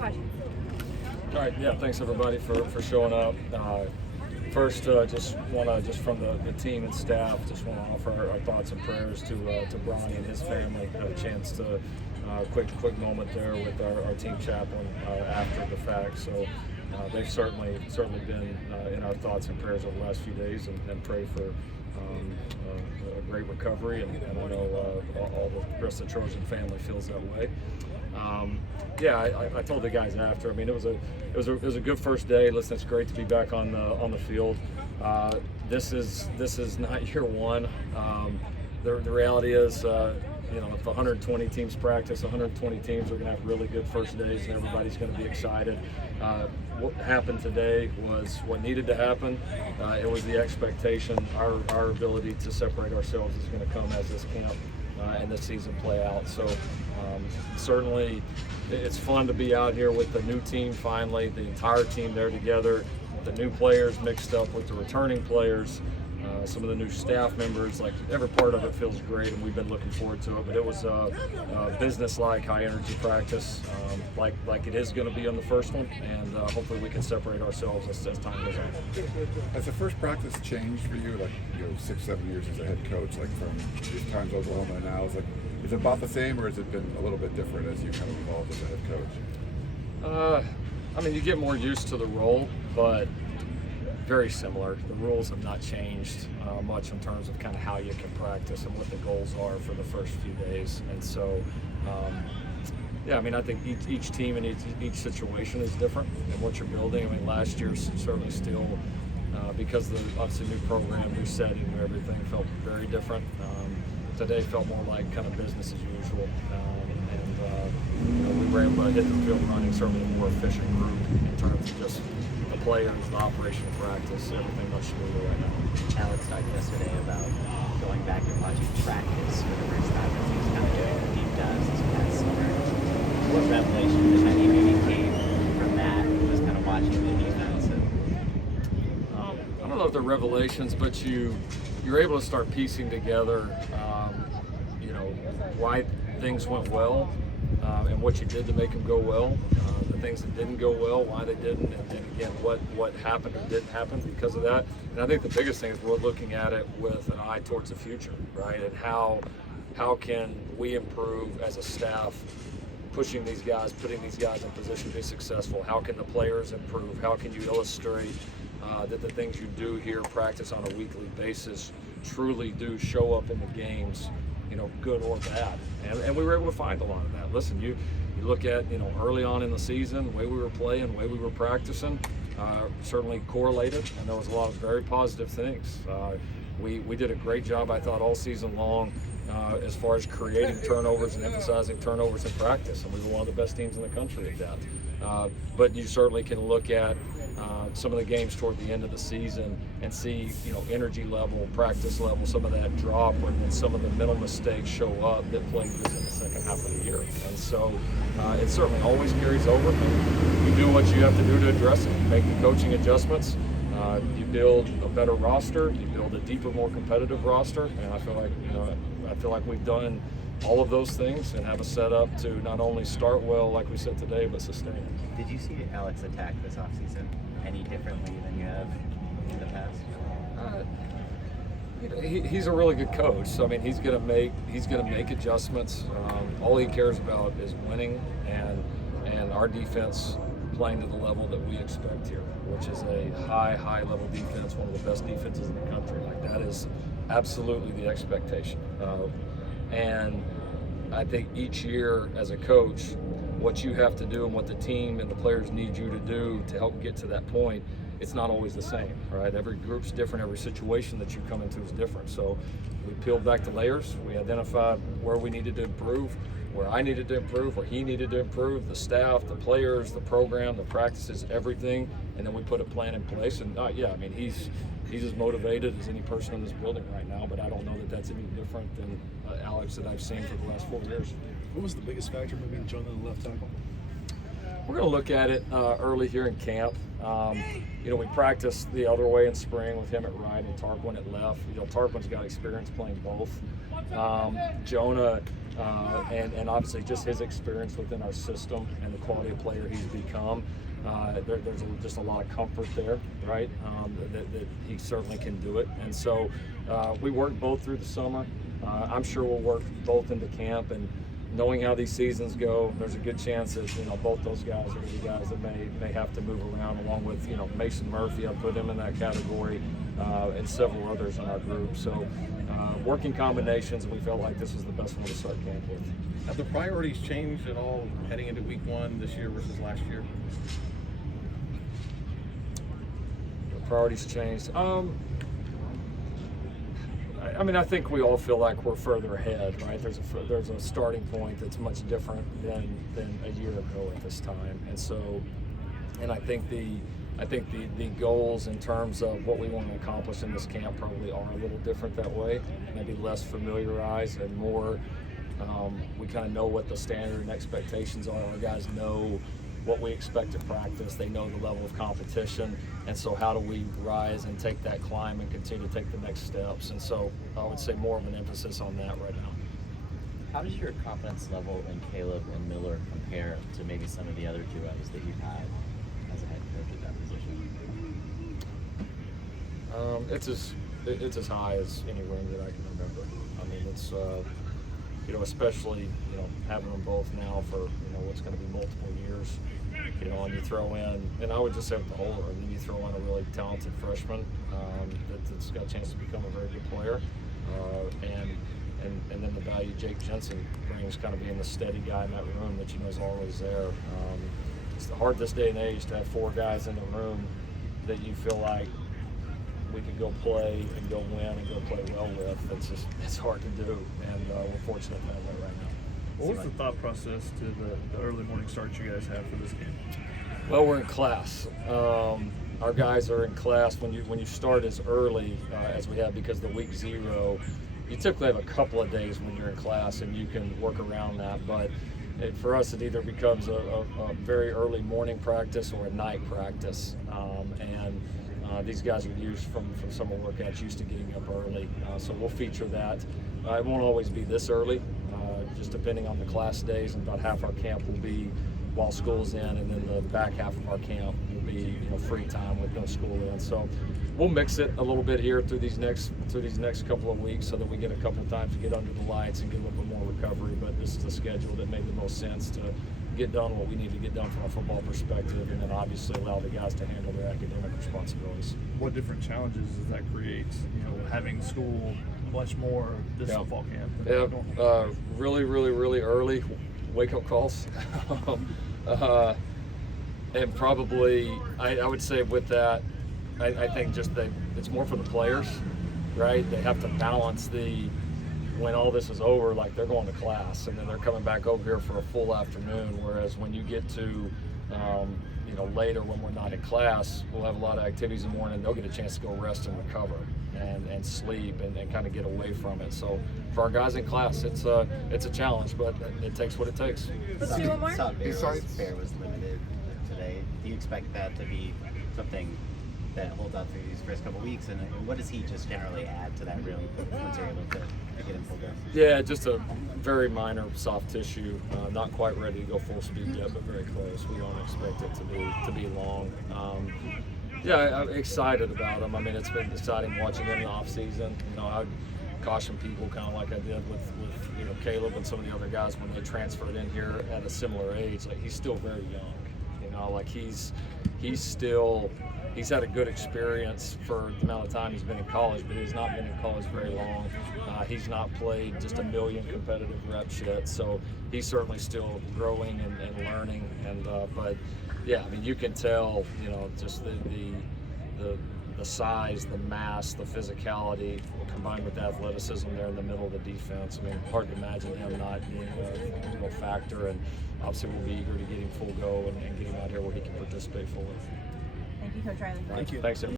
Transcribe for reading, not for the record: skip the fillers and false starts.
questions. All right, yeah, thanks everybody for showing up. First, just from the team and staff, just want to offer our thoughts and prayers to Bronny and his family. Had a chance to quick moment there with our team chaplain after the fact. So they've certainly been in our thoughts and prayers over the last few days, and pray for a great recovery. And I know all the rest of the Trojan family feels that way. I told the guys after. I mean, it was a good first day. Listen, it's great to be back on the field. This is not year one. The reality is, if 120 teams practice, 120 teams are going to have really good first days, and everybody's going to be excited. What happened today was what needed to happen. It was the expectation. Our ability to separate ourselves is going to come as this camp and the season play out. So certainly it's fun to be out here with the new team finally, the entire team there together, the new players mixed up with the returning players, some of the new staff members. Like, every part of it feels great, and we've been looking forward to it. But it was a business-like, high-energy practice, like it is going to be on the first one, and hopefully we can separate ourselves as time goes on. Has the first practice changed for you, 6-7 years as a head coach, like from these times Oklahoma and now? Is it about the same, or has it been a little bit different as you kind of evolved as a head coach? You get more used to the role, but very similar. The rules have not changed much in terms of kind of how you can practice and what the goals are for the first few days. And so, I think each team and each situation is different in what you're building. Last year certainly still, because of the obviously new program, new setting, everything felt very different. Today felt more like kind of business as usual. We were able to hit the field running, certainly a more efficient group in terms of just the players, the operation of practice, everything much smoother right now. Alex talked yesterday about going back and watching practice for the first time as he was kind of doing deep dives this past summer. What revelation just kind of maybe came from that, just kind of watching the defense? I don't know if they're revelations, but you're able to start piecing together, why things went well, and what you did to make them go well, the things that didn't go well, why they didn't, and again, what happened or didn't happen because of that. And I think the biggest thing is we're looking at it with an eye towards the future, right? And how can we improve as a staff, pushing these guys, putting these guys in position to be successful? How can the players improve? How can you illustrate that the things you do here, practice on a weekly basis, truly do show up in the games, good or bad? And we were able to find a lot of that. Listen, you look at, early on in the season, the way we were playing, the way we were practicing, certainly correlated, and there was a lot of very positive things. We did a great job, I thought, all season long as far as creating turnovers and emphasizing turnovers in practice, and we were one of the best teams in the country at that. But you certainly can look at some of the games toward the end of the season and see, energy level, practice level, some of that drop, and then some of the mental mistakes show up that plagued us in the second half of the year. And so it certainly always carries over. You do what you have to do to address it. You make the coaching adjustments. You build a better roster. You build a deeper, more competitive roster. And I feel like we've done all of those things and have a setup to not only start well, like we said today, but sustain it. Did you see Alex attack this offseason any differently than you have in the past? He's a really good coach. So he's gonna make adjustments. All he cares about is winning and our defense playing to the level that we expect here, which is a high level defense, one of the best defenses in the country. Like, that is absolutely the expectation. And I think each year as a coach, what you have to do and what the team and the players need you to do to help get to that point, it's not always the same, right? Every group's different, every situation that you come into is different. So we peeled back the layers, we identified where we needed to improve, where I needed to improve, where he needed to improve, the staff, the players, the program, the practices, everything, and then we put a plan in place. And he's as motivated as any person in this building right now, but I don't know that that's any different than Alex that I've seen for the last 4 years. What was the biggest factor moving Jonah to the left tackle? We're going to look at it early here in camp. We practiced the other way in spring with him at right and Tarquin at left. Tarquin's got experience playing both. Jonah and obviously just his experience within our system and the quality of player he's become. There's just a lot of comfort there, right? That he certainly can do it. And so we worked both through the summer. I'm sure we'll work both into camp, and knowing how these seasons go, there's a good chance that both those guys are the guys that may have to move around, along with Mason Murphy. I put him in that category, and several others in our group. So working combinations, and we felt like this was the best one to start camp with. Have the priorities changed at all heading into week 1 this year versus last year? The priorities changed. I mean, I think we all feel like we're further ahead, right? There's a starting point that's much different than a year ago at this time, and so, and I think the goals in terms of what we want to accomplish in this camp probably are a little different that way. Maybe less familiarized and more. We kind of know what the standard and expectations are. Our guys know what we expect to practice. They know the level of competition, and so how do we rise and take that climb and continue to take the next steps? And so I would say more of an emphasis on that right now. How does your confidence level in Caleb and Miller compare to maybe some of the other duos that you've had as a head coach at that position? It's as high as any room that I can remember. I mean, it's especially having them both now for what's going to be multiple years. And you throw in, and I would just say with the whole, and then you throw in a really talented freshman that's got a chance to become a very good player, and then the value Jake Jensen brings, kind of being the steady guy in that room that is always there. It's hard this day and age to have 4 guys in the room that you feel like we could go play and go win and go play well with. It's hard to do, and we're fortunate to have that right now. What was the thought process to the early morning start you guys have for this game? Well, we're in class. Our guys are in class. When you start as early as we have, because the week 0, you typically have a couple of days when you're in class, and you can work around that. But for us, it either becomes a very early morning practice or a night practice, and these guys are used from summer workouts, used to getting up early, so we'll feature that. It won't always be this early, just depending on the class days, and about half our camp will be while school's in, and then the back half of our camp will be free time with no school in. So we'll mix it a little bit here through these next couple of weeks, so that we get a couple of times to get under the lights and get a little bit more recovery. But this is the schedule that made the most sense to get done what we need to get done from a football perspective, and then obviously allow the guys to handle their academic responsibilities. What different challenges does that create? Having school much more this football camp. Yeah, really early wake-up calls. And probably, I would say with that, I think just it's more for the players, right? They have to balance when all this is over, like they're going to class and then they're coming back over here for a full afternoon, whereas when you get to later, when we're not in class, we'll have a lot of activities in the morning. They'll get a chance to go rest and recover and sleep and kind of get away from it. So for our guys in class, it's a challenge, but it takes what it takes. Let's do one more. Fair was limited today. Do you expect that to be something that holds out through these first couple weeks? And what does he just generally add to that room once you're able to get him pulled in? Yeah, just a very minor soft tissue. Not quite ready to go full speed yet, but very close. We don't expect it to be long. I'm excited about him. I mean, it's been exciting watching him in the off season. I caution people, kind of like I did with Caleb and some of the other guys when they transferred in here at a similar age. Like, he's still very young. Like he's had a good experience for the amount of time he's been in college, but he's not been in college very long. He's not played just a million competitive reps yet, so he's certainly still growing and learning. But yeah, I mean, you can tell, just the size, the mass, the physicality, combined with the athleticism there in the middle of the defense. I mean, hard to imagine him not being a real factor, and obviously we'll be eager to get him full go and get him out here where he can participate fully. Thank you, Coach Riley. Thank you. Thanks, everybody.